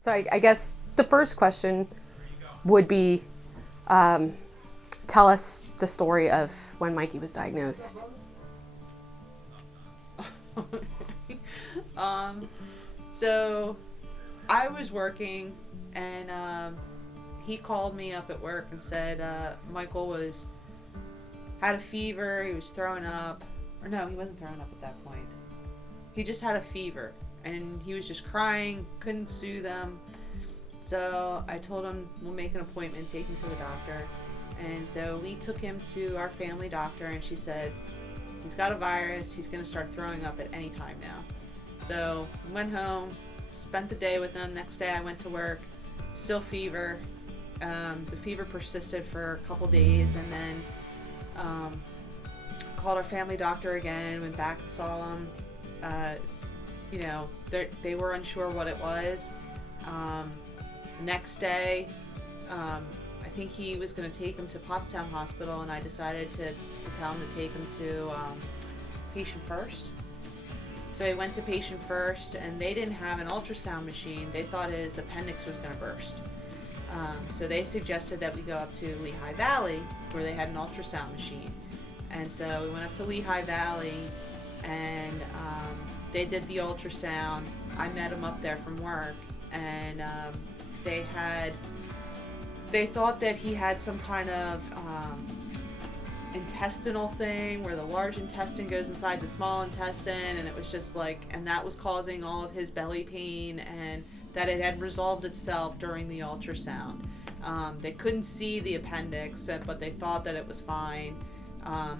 So I guess the first question would be, tell us the story of when Mikey was diagnosed. So I was working, and he called me up at work and said Michael had a fever. He was throwing up, or no, he wasn't throwing up at that point. He just had a fever, and he was just crying, couldn't soothe them. So I told him we'll make an appointment, take him to a doctor. And so we took him to our family doctor, and she said, he's got a virus, he's going to start throwing up at any time now. So we went home, spent the day with him. Next day I went to work, still fever. The fever persisted for a couple days, and then called our family doctor again, went back and saw him. They were unsure what it was. Next day, I think he was going to take him to Pottstown Hospital, and I decided to tell him to take him to Patient First. So he went to Patient First, and they didn't have an ultrasound machine. They thought his appendix was going to burst. So they suggested that we go up to Lehigh Valley, where they had an ultrasound machine. And so we went up to Lehigh Valley, and they did the ultrasound. I met him up there from work, and they thought that he had some kind of intestinal thing where the large intestine goes inside the small intestine, and it was just and that was causing all of his belly pain, and that it had resolved itself during the ultrasound. They couldn't see the appendix, but they thought that it was fine.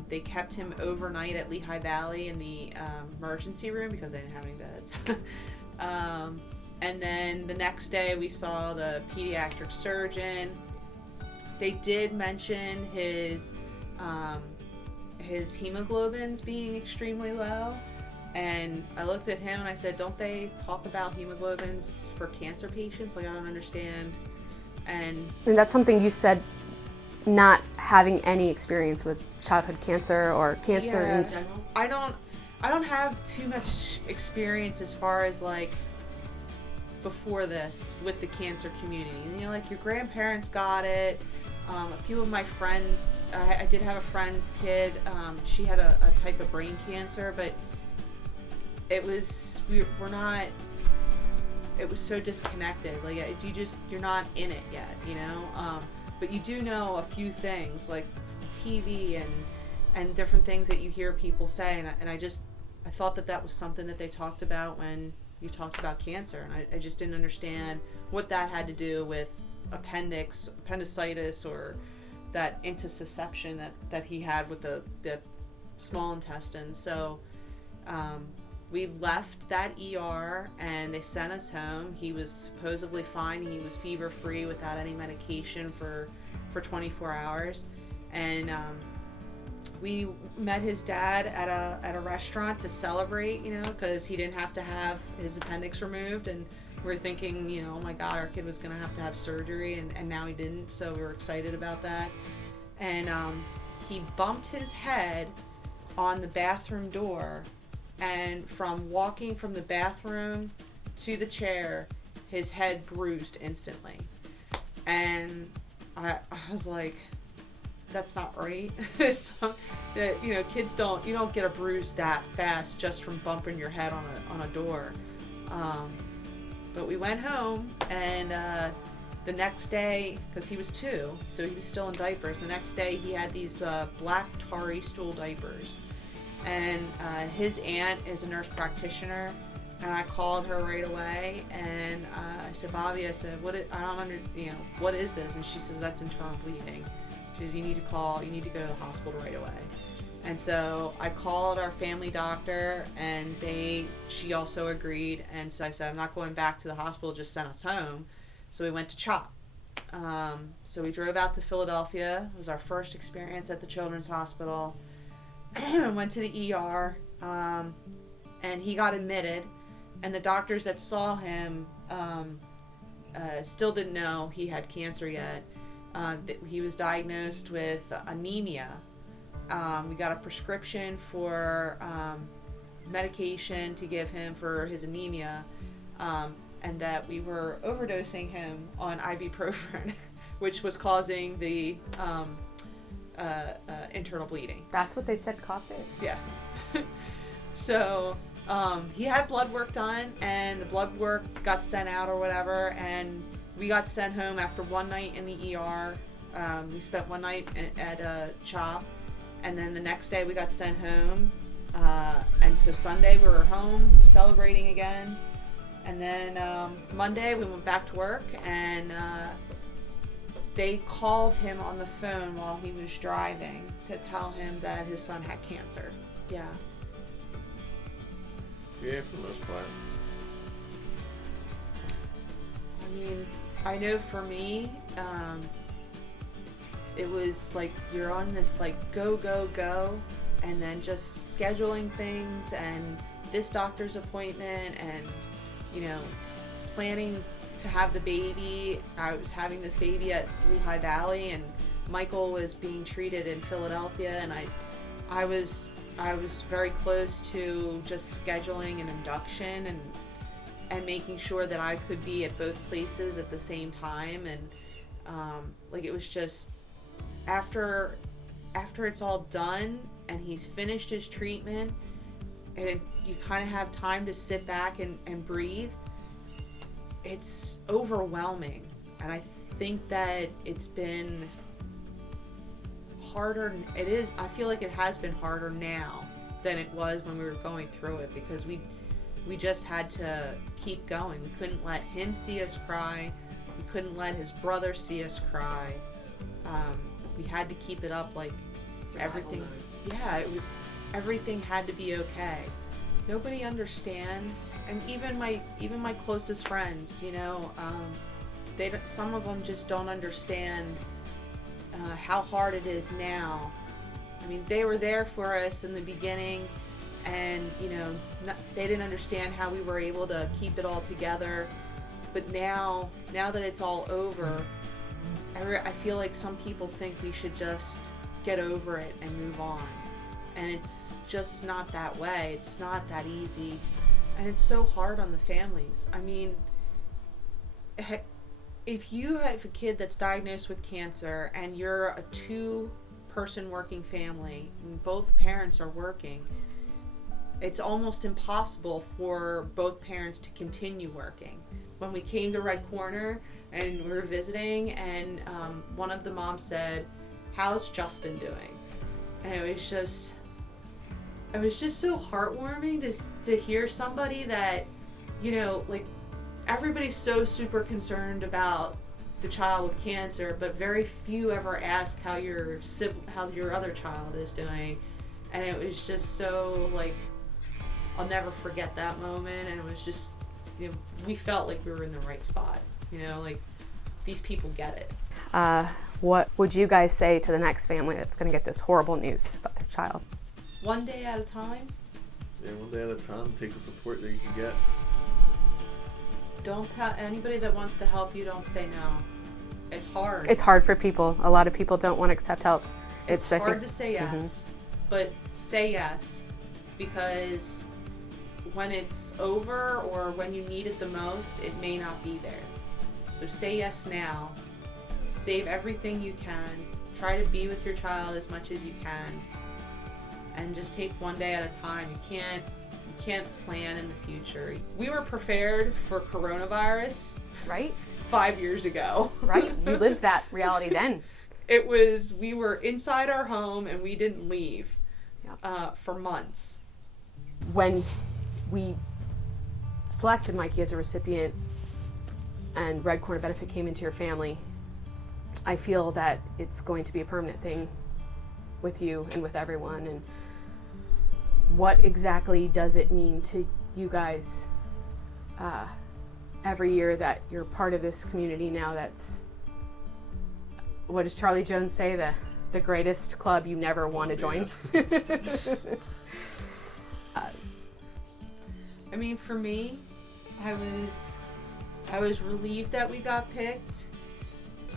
They kept him overnight at Lehigh Valley in the emergency room because they didn't have any beds. And then the next day we saw the pediatric surgeon. They did mention his hemoglobins being extremely low. And I looked at him and I said, don't they talk about hemoglobins for cancer patients? I don't understand. And that's something you said, not having any experience with childhood cancer or cancer in general. I don't have too much experience as far as before this with the cancer community. Your grandparents got it. A few of my friends, I did have a friend's kid. She had a type of brain cancer, but it was so disconnected. You're not in it yet, but you do know a few things like TV and different things that you hear people say, and I thought that was something that they talked about when you talked about cancer, and I just didn't understand what that had to do with appendicitis or that intussusception that he had with the small intestine. So we left that ER, and they sent us home. He was supposedly fine. He was fever free without any medication for 24 hours. And we met his dad at a restaurant to celebrate, because he didn't have to have his appendix removed. And we were thinking, oh my God, our kid was going to have surgery, and now he didn't. So we were excited about that. And he bumped his head on the bathroom door. And from walking from the bathroom to the chair, his head bruised instantly. And I was like, that's not right. Kids you don't get a bruise that fast just from bumping your head on a door. But we went home, and the next day, because he was 2, so he was still in diapers, the next day he had these black tarry stool diapers. And his aunt is a nurse practitioner, and I called her right away, and I said, Bobby, what is this? And she says, that's internal bleeding. She says, you need to go to the hospital right away. And so I called our family doctor, and she also agreed. And so I said, I'm not going back to the hospital, just send us home. So we went to CHOP. So we drove out to Philadelphia. It was our first experience at the Children's Hospital. Went to the ER, and he got admitted. And the doctors that saw him still didn't know he had cancer yet. He was diagnosed with anemia. We got a prescription for medication to give him for his anemia, and that we were overdosing him on ibuprofen, which was causing the internal bleeding. That's what they said caused it? Yeah. So he had blood work done, and the blood work got sent out or whatever, and we got sent home after one night in the ER. We spent one night at CHOP, and then the next day we got sent home. And so Sunday we were home celebrating again, and then Monday we went back to work, and they called him on the phone while he was driving to tell him that his son had cancer. Yeah. Yeah, for the most part. I mean, I know for me, it was like you're on this like go, go, go, and then just scheduling things and this doctor's appointment and, you know, planning to have the baby. I was having this baby at Lehigh Valley, and Michael was being treated in Philadelphia, and I was very close to just scheduling an induction and making sure that I could be at both places at the same time. And like it was just after it's all done and he's finished his treatment and you kind of have time to sit back and breathe, it's overwhelming. And I think that it's been harder. I feel like it has been harder now than it was when we were going through it, because we just had to keep going. We couldn't let him see us cry. We couldn't let his brother see us cry. We had to keep it up, like everything. Yeah, everything had to be okay. Nobody understands, and even my closest friends, you know, some of them just don't understand how hard it is now. I mean, they were there for us in the beginning, and you know, they didn't understand how we were able to keep it all together. But now that it's all over, I feel like some people think we should just get over it and move on. And it's just not that way. It's not that easy. And it's so hard on the families. I mean, if you have a kid that's diagnosed with cancer and you're a 2-person working family and both parents are working, it's almost impossible for both parents to continue working. When we came to Red Corner and we were visiting, and one of the moms said, "How's Justin doing?" And it was just so heartwarming to hear somebody that, you know, like everybody's so super concerned about the child with cancer, but very few ever ask how your other child is doing. And it was just so, like, I'll never forget that moment. And it was just, you know, we felt like we were in the right spot, you know, like these people get it. What would you guys say to the next family that's going to get this horrible news about their child? One day at a time. Yeah, one day at a time. Take the support that you can get. Don't tell anybody that wants to help you, don't say no. It's hard. It's hard for people. A lot of people don't want to accept help. It's hard to say yes, but say yes, because when it's over or when you need it the most, it may not be there. So say yes now. Save everything you can. Try to be with your child as much as you can. And just take one day at a time. You can't plan in the future. We were prepared for coronavirus, right? 5 years ago. Right? You lived that reality then. We were inside our home and we didn't leave for months. When we selected Mikey as a recipient and Red Corner benefit came into your family, I feel that it's going to be a permanent thing with you and with everyone. And what exactly does it mean to you guys every year that you're part of this community now? That's, what does Charlie Jones say, the greatest club you never want to join? I mean, for me, I was relieved that we got picked,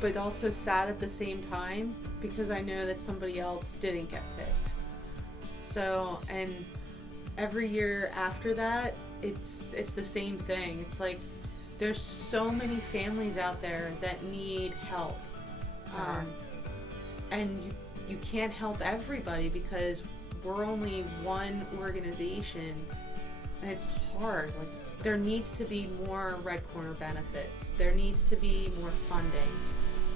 but also sad at the same time because I know that somebody else didn't get picked. So, and every year after that, it's the same thing. It's like there's so many families out there that need help, and you can't help everybody because we're only one organization, and it's hard. Like, there needs to be more Red Corner benefits. There needs to be more funding,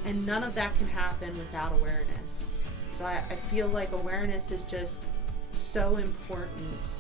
and none of that can happen without awareness. So I feel like awareness is just so important